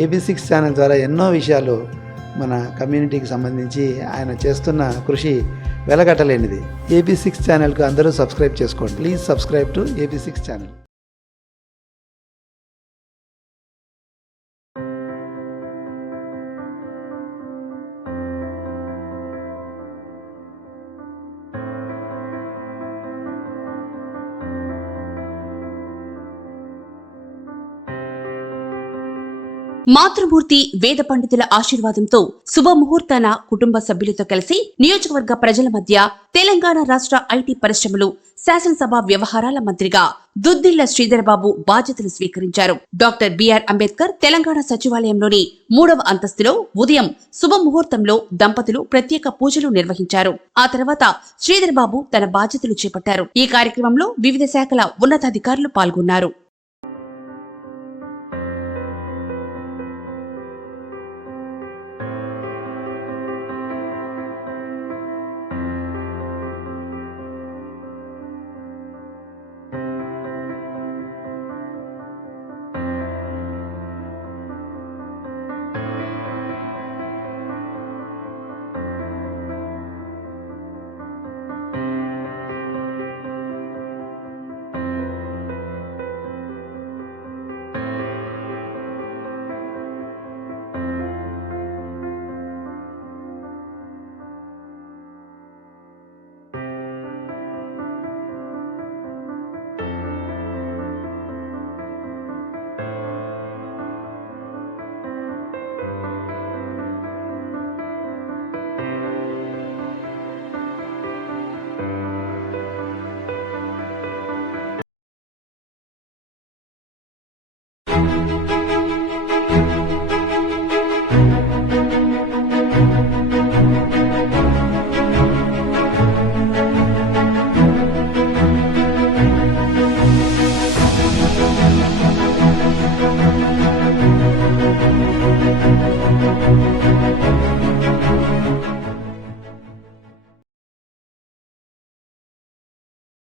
AB6 channel ద్వారా ఎన్నో విషయాలు మన కమ్యూనిటీకి సంబంధించి ఆయన చేస్తున్న కృషి వెలగట్టలేనిది. AB6 ఛానల్కు అందరూ సబ్స్క్రైబ్ చేసుకోండి. Please subscribe to AB6 channel. మాతృమూర్తి వేద పండితుల ఆశీర్వాదంతో శుభముహూర్తాన కుటుంబ సభ్యులతో కలిసి నియోజకవర్గ ప్రజల మధ్య తెలంగాణ రాష్ట్ర ఐటీ పరిశ్రమలు శాసనసభ వ్యవహారాల మంత్రిగా దుద్దిళ్ల శ్రీధరబాబు బాధ్యతలు స్వీకరించారు. డాక్టర్ బిఆర్ అంబేద్కర్ తెలంగాణ సచివాలయంలోని 3వ అంతస్తులో ఉదయం శుభముహూర్తంలో దంపతులు ప్రత్యేక పూజలు నిర్వహించారు. ఆ తర్వాత శ్రీధరబాబు తన బాధ్యతలు చేపట్టారు. ఈ కార్యక్రమంలో వివిధ శాఖల ఉన్నతాధికారులు పాల్గొన్నారు.